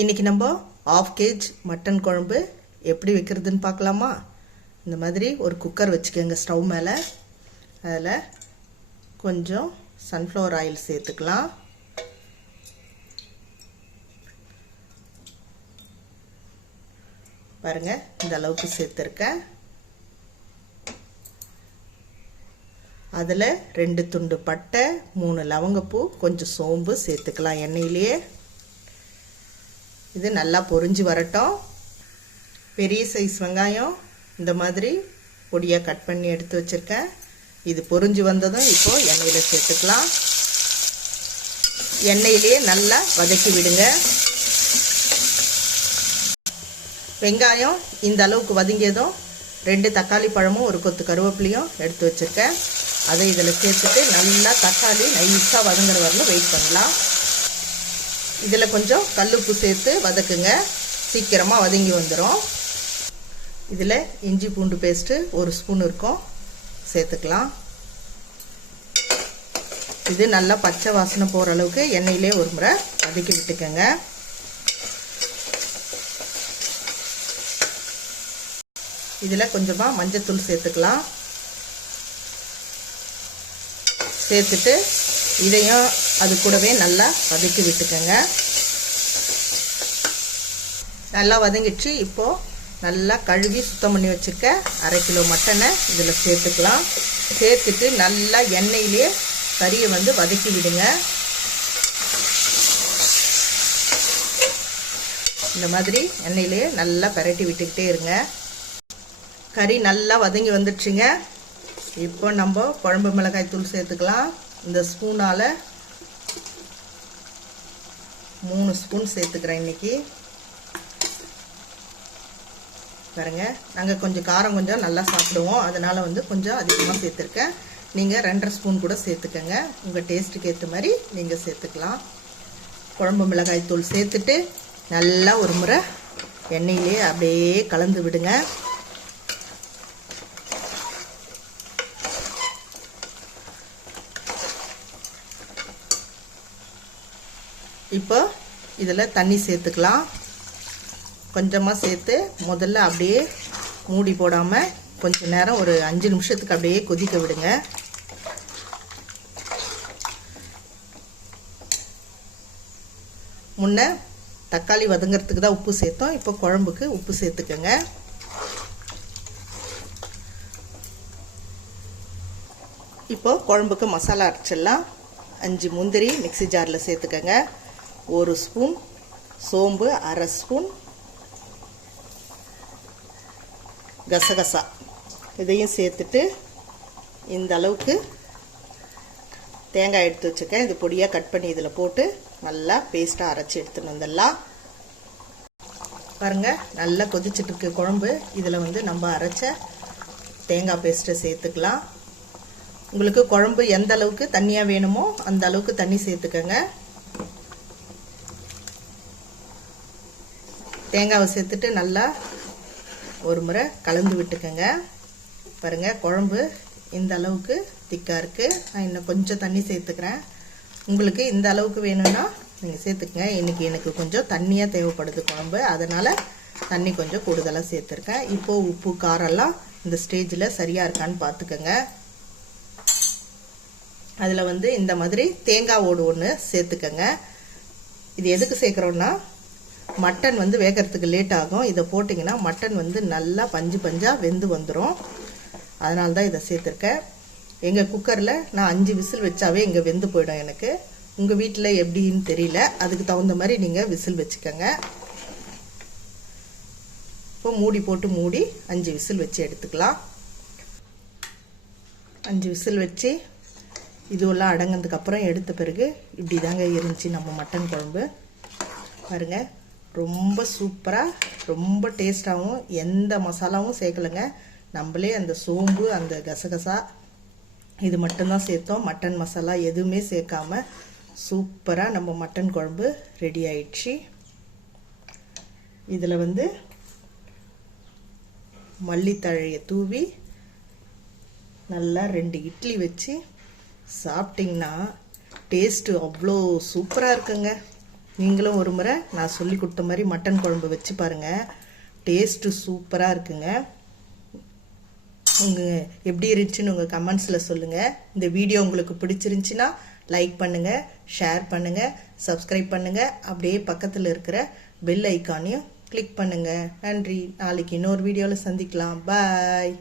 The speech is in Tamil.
இன்றைக்கி நம்ம ஆஃப் கேஜ் மட்டன் குழம்பு எப்படி வைக்கிறதுன்னு பார்க்கலாமா? இந்த மாதிரி ஒரு குக்கர் வச்சுக்கோங்க ஸ்டவ் மேலே. அதில் கொஞ்சம் சன்ஃப்ளவர் ஆயில் சேர்த்துக்கலாம். பாருங்கள் இந்த அளவுக்கு சேர்த்துருக்கேன். அதில் ரெண்டு துண்டு பட்டை மூணு லவங்கப்பூ கொஞ்சம் சோம்பு சேர்த்துக்கலாம் எண்ணெயிலேயே. இது நல்லா பொரிஞ்சு வரட்டும். பெரிய சைஸ் வெங்காயம் இந்த மாதிரி பொடியாக கட் பண்ணி எடுத்து வச்சுருக்கேன். இது பொரிஞ்சு வந்ததும் இப்போது எண்ணெயில் சேர்த்துக்கலாம். எண்ணெயிலேயே நல்லா வதக்கி விடுங்க. வெங்காயம் இந்த அளவுக்கு வதங்கியதும் ரெண்டு தக்காளி பழமும் ஒரு கொத்து கருவேப்பிலையும் எடுத்து வச்சுருக்கேன். அதை இதில் சேர்த்துட்டு நல்லா தக்காளி நைஸாக வதங்குற வரலும் வெயிட் பண்ணலாம். இதில் கொஞ்சம் கல்லுப்பு சேர்த்து வதக்குங்க. சீக்கிரமாக வதங்கி வந்துடும் இதில் இஞ்சி பூண்டு பேஸ்ட்டு ஒரு ஸ்பூன் இருக்கும். சேர்த்துக்கலாம். இது நல்லா பச்சை வாசனை போகிற அளவுக்கு எண்ணெயிலே ஒரு முறை வதக்கி விட்டுக்கோங்க. இதில் கொஞ்சமாக மஞ்சத்தூள் சேர்த்துக்கலாம். சேர்த்துட்டு இதையும் அது கூடவே நல்லா வதக்கி விட்டுக்கோங்க. நல்லா வதங்கிடுச்சு. இப்போது நல்லா கழுவி சுத்தம் பண்ணி வச்சுருக்க அரை கிலோ மட்டனை இதில் சேர்த்துக்கலாம். சேர்த்துட்டு நல்லா எண்ணெயிலே கறியை வந்து வதக்கி விடுங்க. இந்த மாதிரி எண்ணெயிலே நல்லா பரட்டி விட்டுக்கிட்டே இருங்க. கறி நல்லா வதங்கி வந்துடுச்சுங்க. இப்போ நம்ம குழம்பு மிளகாய் தூள் சேர்த்துக்கலாம். இந்த ஸ்பூனால் மூணு ஸ்பூன் சேர்த்துக்கிறேன் இன்றைக்கி பாருங்க நாங்கள் கொஞ்சம் காரம் கொஞ்சம் நல்லா சாப்பிடுவோம். அதனால் வந்து கொஞ்சம் அதிகமாக சேர்த்துருக்கேன். நீங்கள் ரெண்டரை ஸ்பூன் கூட சேர்த்துக்கோங்க. உங்கள் டேஸ்ட்டுக்கு ஏற்ற மாதிரி நீங்கள் சேர்த்துக்கலாம். குழம்பு மிளகாய் தூள் சேர்த்துட்டு நல்லா ஒரு முறை எண்ணெயிலே அப்படியே கலந்து விடுங்க. இப்போ இதில் தண்ணி சேர்த்துக்கலாம். கொஞ்சமாக சேர்த்து முதல்ல அப்படியே மூடி போடாமல் கொஞ்சம் நேரம் ஒரு அஞ்சு நிமிஷத்துக்கு அப்படியே கொதிக்க விடுங்க. முன்ன தக்காளி வதங்கிறதுக்கு தான் உப்பு சேர்த்தோம். இப்போ குழம்புக்கு உப்பு சேர்த்துக்கோங்க. இப்போ குழம்புக்கு மசாலா அரைச்சிடலாம். அஞ்சு முந்திரி மிக்சி ஜாரில் சேர்த்துக்கோங்க. ஒரு ஸ்பூன் சோம்பு அரை ஸ்பூன் கசகசா. இதையும் சேர்த்துட்டு இந்த அளவுக்கு தேங்காய் எடுத்து வச்சுருக்கேன். இது பொடியாக கட் பண்ணி இதில் போட்டு நல்லா பேஸ்ட்டாக அரைச்சி எடுத்துன்னு வந்துடலாம் பாருங்கள் நல்லா கொதிச்சிட்ருக்கு குழம்பு. இதில் வந்து நம்ம அரைச்ச தேங்காய் பேஸ்ட்டை சேர்த்துக்கலாம். உங்களுக்கு குழம்பு எந்த அளவுக்கு தண்ணியாக வேணுமோ அந்த அளவுக்கு தண்ணி சேர்த்துக்கோங்க. தேங்காவை சேர்த்துட்டு நல்லா ஒரு முறை கலந்து விட்டுக்கோங்க. பாருங்கள் குழம்பு இந்த அளவுக்கு திக்காக இருக்குது நான் இன்னும் கொஞ்சம் தண்ணி சேர்த்துக்கிறேன். உங்களுக்கு இந்த அளவுக்கு வேணும்னா நீங்கள் சேர்த்துக்கங்க. இன்றைக்கி எனக்கு கொஞ்சம் தண்ணியாக தேவைப்படுது குழம்பு. அதனால் தண்ணி கொஞ்சம் கூடுதலாக சேர்த்துருக்கேன். இப்போது உப்பு காரெல்லாம் இந்த ஸ்டேஜில் சரியாக இருக்கான்னு பார்த்துக்கோங்க. அதில் வந்து இந்த மாதிரி தேங்காய் ஓடு ஒன்று சேர்த்துக்கோங்க. இது எதுக்கு சேர்க்குறோன்னா மட்டன் வந்து வேகிறதுக்கு லேட் ஆகும். இதை போட்டிங்கன்னா மட்டன் வந்து நல்லா பஞ்சு பஞ்சாக வெந்து வந்துடும் அதனால தான் இதை சேர்த்துருக்கேன். எங்கள் குக்கரில் நான் அஞ்சு விசில் வச்சாவே இங்கே வெந்து போயிடும் எனக்கு. உங்கள் வீட்டில் எப்படின்னு தெரியல. அதுக்கு தகுந்த மாதிரி நீங்கள் விசில் வச்சுக்கோங்க. இப்போ மூடி போட்டு மூடி அஞ்சு விசில் வச்சு எடுத்துக்கலாம். அஞ்சு விசில் வச்சு இதுவெல்லாம் அடங்கினதுக்கப்புறம் எடுத்த பிறகு இப்படி தாங்க இருந்துச்சு நம்ம மட்டன் குழம்பு. பாருங்கள் ரொம்ப சூப்பராக ரொம்ப டேஸ்ட்டாகவும் எந்த மசாலாவும் சேர்க்கலைங்க. நம்மளே அந்த சோம்பு அந்த கசகசா இது மட்டும்தான் சேர்த்தோம். மட்டன் மசாலா எதுவுமே சேர்க்காம சூப்பராக நம்ம மட்டன் குழம்பு ரெடி ஆயிடுச்சு. இதில் வந்து மல்லித்தழையை தூவி நல்லா ரெண்டு இட்லி வச்சு சாப்பிட்டிங்கன்னா டேஸ்ட்டு அவ்வளோ சூப்பராக இருக்குங்க. நீங்களும் ஒரு முறை நான் சொல்லி கொடுத்த மாதிரி மட்டன் குழம்பு வச்சு பாருங்கள் டேஸ்ட்டு சூப்பராக இருக்குங்க. உங்கள் எப்படி இருந்துச்சுன்னு உங்கள் கமெண்ட்ஸில் சொல்லுங்கள் இந்த வீடியோ உங்களுக்கு பிடிச்சிருந்துச்சின்னா லைக் பண்ணுங்கள் ஷேர் பண்ணுங்கள் சப்ஸ்கிரைப் பண்ணுங்கள் அப்படியே பக்கத்தில் இருக்கிற பெல் ஐக்கானையும் கிளிக் பண்ணுங்கள் நன்றி. நாளைக்கு இன்னொரு வீடியோவில் சந்திக்கலாம். பாய்